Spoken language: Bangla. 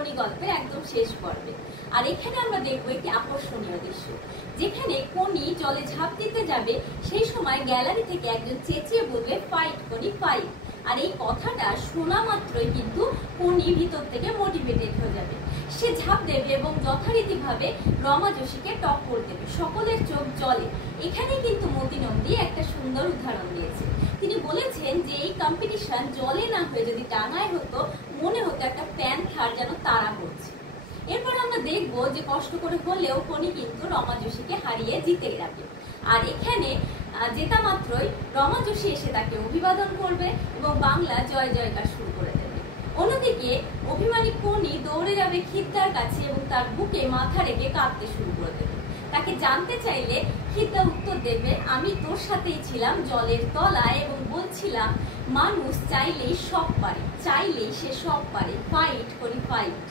কোনি গল্পের একদম শেষ পর্বে। আর এখানে আমরা দেখবো একটি আকর্ষণীয় দৃশ্য, যেখানে কোনি জলে ঝাঁপ দিতে যাবে সেই সময় গ্যালারি থেকে একজন চেঁচিয়ে বলবে, ফাইট কোনি ফাইট। আর এই কথাটা শোনা মাত্রই কিন্তু কোনি ভিতর থেকে মোটিভেটেড হয়ে যাবে। সে ঝাঁপ দেবে এবং যথারীতিভাবে রমা যোশীকে টক্কর দেবে। সকলের চোখ জ্বলে। এখানে কিন্তু মতি নন্দী একটা সুন্দর উদাহরণ দিয়েছে। তিনি বলেছেন যে এই কম্পিটিশন জলে না হয়ে যদি ডাঙায় হতো, মনে হতো একটা প্যান্থার যেন তাড়া করছে। এরপর আমরা দেখবো যে কষ্ট করে হলেও কোনি কিন্তু রমা যোশীকে হারিয়ে জিতে যাবে। আর এখানে জেতা মাত্রই রমা যোশী এসে তাকে অভিবাদন করবে এবং বাংলা জয় জয়কার শুরু করে দেবে। অন্যদিকে অভিমানী কোনি দৌড়ে যাবে খিদ্দার কাছে এবং তার বুকে মাথা রেখে কাঁদতে শুরু করে দেবে। তাকে জানতে চাইলে খিদ্দা উত্তর দেবে, আমি তোর সাথেই ছিলাম জলের তলায় এবং বলছিলাম মানুষ চাইলেই সব পারে, চাইলেই সে সব পারে, ফাইট করি ফাইট।